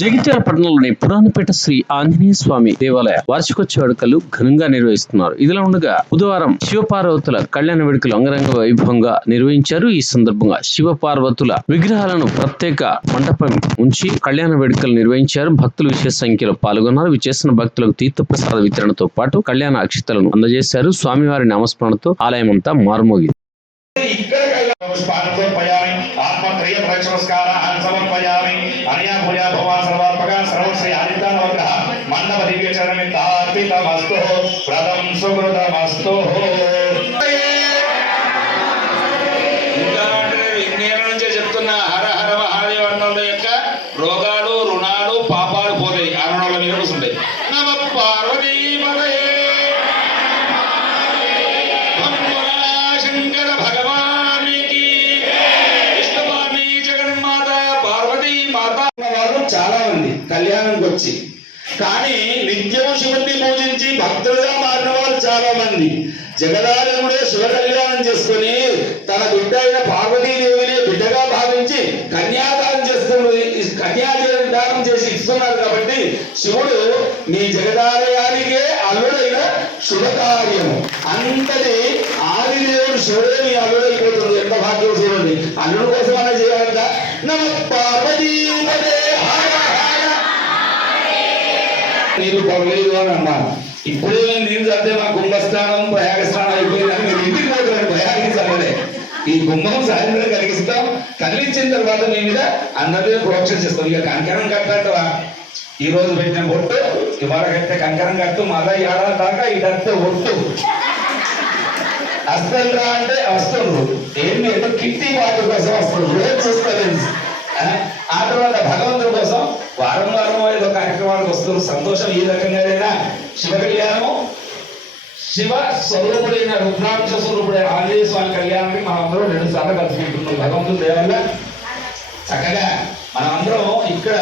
జగిత్యాల పట్టణంలోని పురాణపేట శ్రీ ఆంజనేయ స్వామి దేవాలయ వార్షికోత్సవ వేడుకలు ఘనంగా నిర్వహిస్తున్నారు. ఇదిలా ఉండగా బుధవారం శివపార్వతుల కళ్యాణ వేడుకలు అంగరంగ వైభవంగా నిర్వహించారు. ఈ సందర్భంగా శివపార్వతుల విగ్రహాలను ప్రత్యేక మండపం ఉంచి కళ్యాణ వేడుకలు నిర్వహించారు. భక్తులు విశేష సంఖ్యలో పాల్గొన్నారు. విచేసిన భక్తులకు తీర్థప్రసాద వితరణతో పాటు కళ్యాణ అక్షతలను అందజేశారు. స్వామివారి నామస్మరణతో ఆలయం అంతా మారుమోగింది. ఇక్కడ సమర్పయామి సమర్పయామి. వ్రతం సుకృతమస్తు ఇంకా అంటే నేను నుంచే చెప్తున్నా హర హర మహాదేవ అన్నుల యొక్క రోగాలు రుణాలు పాపాలు పోతాయి. అరుణాల మీద కూర్చుంటాయి. నమ పార్వతీ శంకర భగవానికి. విష్ణువాణి జగన్మాత పార్వతీ మాత. వాళ్ళు చాలా మంది కళ్యాణంకి వచ్చి కానీ నిత్యం శివుణ్ణి పూజించి భక్తులుగా మారిన వాళ్ళు చాలా మంది. జగదాలముడే శివ కళ్యాణం చేసుకుని తన బిడ్డ అయిన పార్వతీదేవిని బిడ్డగా భావించి కన్యాదానం చేస్తున్నది కన్యాదానం చేసి ఇస్తున్నారు కాబట్టి శివుడు మీ జగదాలయానికే అల్లుడైన శుభకార్యము. అంతటి ఆదిదేవుడు శివుడే మీ అల్లుడైపోతుంది. ఎంత భాగ్యం చూడండి అల్లుడు కోసం అనే చేయాలంట. నమ పార్వతీ నీరు పడలేదు అని అన్నారు. ఇప్పుడే నేను నీరు చదివే మా కుంభస్థానం ప్రయాగ స్నానం అయిపోయిందని మీరు ఇంటికి పోతారు ప్రయాగం చల్లలే. ఈ కుంభం సాయంత్రం కలిగిస్తాం. కలిగించిన తర్వాత మీ మీద అందరినీ ప్రోక్షణ చేస్తాం. ఇక కంకణం కట్టంటవా ఈ రోజు పెట్టిన బొట్టు ఇవాళ కట్టే కంకణం కట్టు మళ్ళా ఏడాది దాకా ఈ కట్టే ఒట్టు. రా అంటే వస్తుండ్రు. ఏం లేదు. కిట్టి వాటి కోసం వస్తుండ్రు. రోజు చూస్తారు ఆ తర్వాత భగవంతుడి కోసం వారం వారం ఏదో కార్యక్రమానికి వస్తున్న. సంతోషం ఈ రకంగానైనా శివ కళ్యాణము? శివ స్వరూపుడైన రుద్రాక్ష స్వరూపుడైన ఆంజనేయ స్వామి కళ్యాణానికి మనందరం రెండు సార్లు కలుసుకుంటున్నాం భగవంతుడు దేవల్ల చక్కగా మనమందరం ఇక్కడ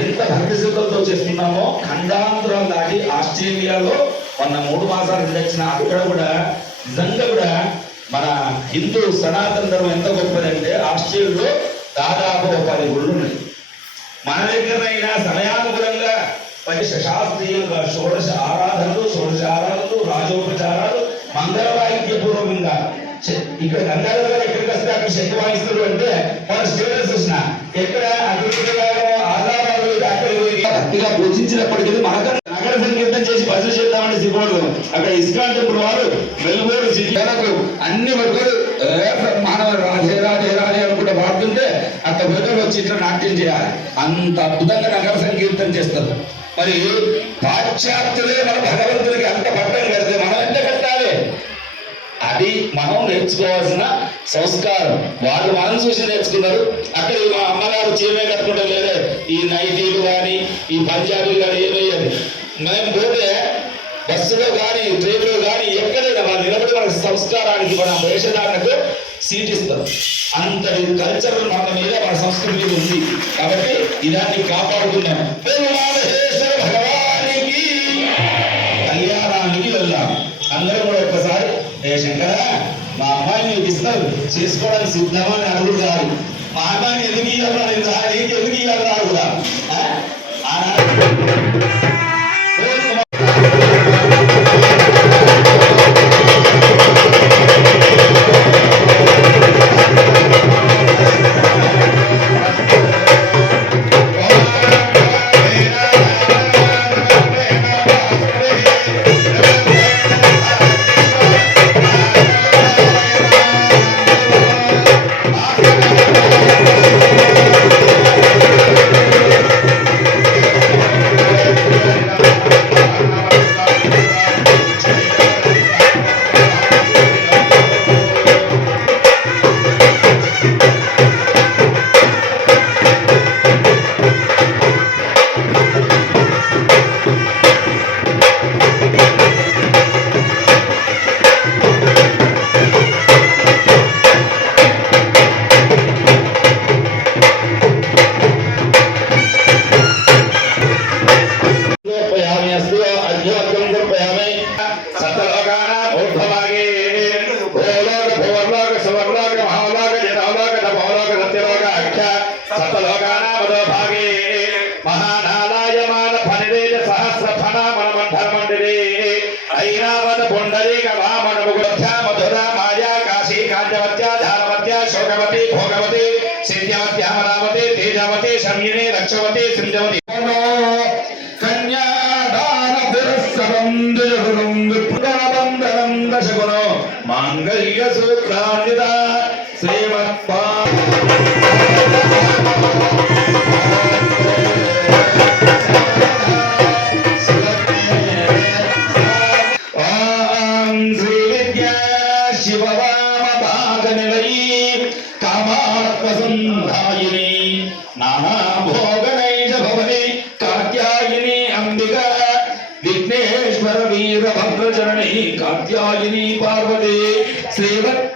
ఎంత భక్తి శ్రద్ధలతో చేస్తున్నామో ఖండాంతరం దాటి ఆస్ట్రేలియాలో మొన్న మూడు మాసాలు వచ్చిన అక్కడ కూడా నిజంగా కూడా మన హిందూ సనాతన ధర్మం ఎంత గొప్పదంటే ఆస్ట్రేలియాలో దాదాపు ఒక పది గుళ్ళు ఉన్నాయి. మన దగ్గరైనా సమయానుగుణంగా పంచ శాస్త్రీయులుగా షోడశ ఆరాధనలు షోడశ ఆరాధనలు రాజోపచారాలు మంగళ వాయిద్యపూర్వకంగా చె- ఇక్కడ గంగాధర గారు ఎక్కడికి వస్తే అక్కడ శక్తి వాయిస్తారు అంటే మన స్టేటస్ చూసిన ఎక్కడ అభివృద్ధి ఆధారాలు అక్కడ భక్తిగా పూజించినప్పటికీ మనకన్నా నగర సంకీర్తన చేసి భజన చేద్దామని శివుడు అక్కడ ఇస్కాన్ టెంపుల్ వారు వెలుగురు సిటీలకు అన్ని వర్గాలు మానవ రాధే రాధే రాధే అంత పాడుతుంటే అక్కడ వచ్చి ఇట్లా నాట్యం చేయాలి. అంత అద్భుతంగా నగర సంకీర్తన చేస్తారు. మరి పాశ్చాత్యులే మన భగవంతుడికి అంత పట్టం కడితే మనం ఎంత కట్టాలి? అది మనం నేర్చుకోవాల్సిన సంస్కారం. వాళ్ళు మనం చూసి నేర్చుకున్నారు. అక్కడ మా అమ్మగారు చీమే కట్టుకుంటే లేదే. ఈ నైటీలు కానీ ఈ పంజాబీలు కానీ ఏమయ్యేది మేము పోతే బస్సులో కానీ ట్రైన్లో కానీ ఎక్కడైనా వాళ్ళు నిలబడి మన సంస్కారానికి మన వేషధారణకు సీట్ ఇస్తారు. అంతటి కల్చర్ మన మీద మన సంస్కృతి మీద ఉంది. కాబట్టి ఇదాన్ని కాపాడుకుందాం. భగవానికి కళ్యాణానికి వెళ్దాం. అందరూ కూడా ఒక్కసారి ఏ శంకర మా అమ్మాయిని నీకు ఇస్తారు. చేసుకోవడానికి సిద్ధమా? అని అడుగుతారు. మా అమ్మాయిని ఎందుకు ఇవ్వాలి ఎందుకు విద్యా శివవామ భాగనిలయీ కామాత్మసంధాయిని నానాభోగనైజ భవని కాత్యాయిని అంబిక విఘ్నేశ్వర వీర భద్రచరణి కాత్యాయిని పార్వతి శ్రీమత్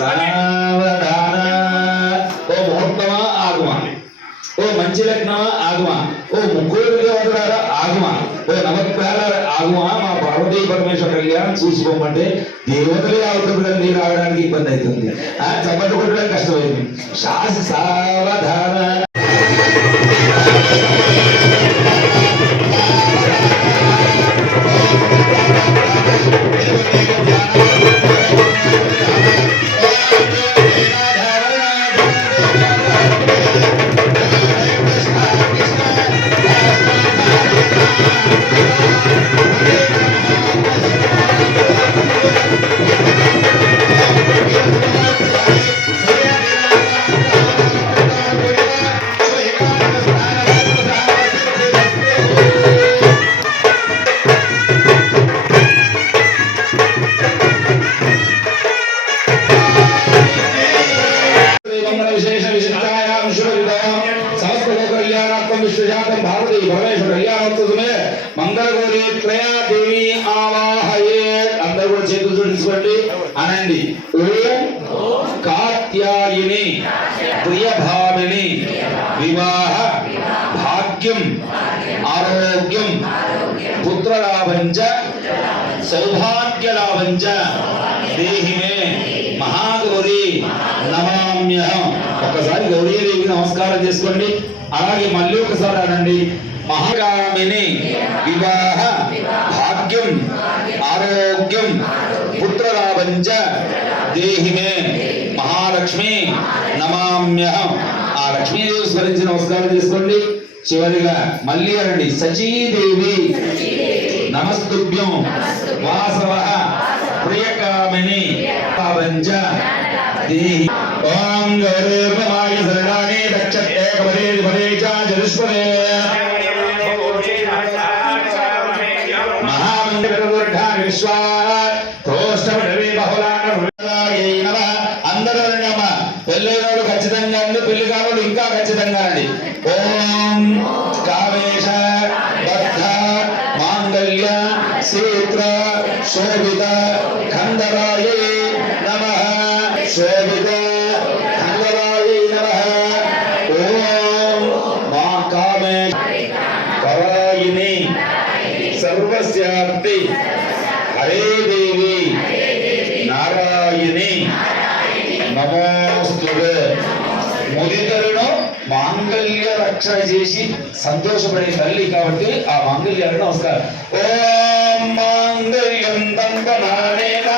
సావధాన. ఓ ముహూర్తమా ఆగుమా. ఓ మంచి లగ్నమా ఆగుమా. ఓ ముగ్గురు దేవతలారా ఆగుమా. ఓ నవగ్రహాల ఆగుమా. మా పార్వతీ పరమేశ్వర కళ్యాణం చూసుకోమంటే దేవతలే అవతల నీరు రావడానికి ఇబ్బంది అవుతుంది. ఆ చప్పట్లు కొట్టడానికి కష్టమైంది. శాస సావధాన. ఆరోగ్యం. పుత్రలాభంచ సౌభాగ్యలాభంచ. దేహిమే మహాగౌరి నమామ్యహం. ఒక్కసారి గౌరీదేవికి నమస్కారం చేసుకోండి. అలాగే మళ్ళీ ఒకసారి అనండి. మహాకామిని వివాహ భాగ్యం ఆరోగ్యం పుత్రలాభంచ. దేహిమే మహాలక్ష్మి నమామ్యహం. ఆ లక్ష్మీదేవి స్మరించి నమస్కారం చేసుకోండి. చివరిగా మళ్ళీ అనండి సచీదేవి నమస్తుభ్యం. వాసవ ప్రియకామిని. పావంచ దేహి ఓం గౌరీర్నమాయ శరణాని దక్ష ఏకపదే ద్విపదే చ చతుష్పదే మహామంత్రదుర్గా విశ్వా శోభిత కందరాయ నమ. శోభిత కందరాయ నమ. ఓం మా కామే పరాయిని సర్వస్యార్థి హరే దేవి నారాయణి. నమోస్తుదే ముదితరును మాంగళ్య రక్షణ చేసి సంతోషపడే తల్లి కాబట్టి ఆ మాంగళ్యానికి నమస్కారం ఓ మాంగళ్యం దండనానేన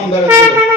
Sandal.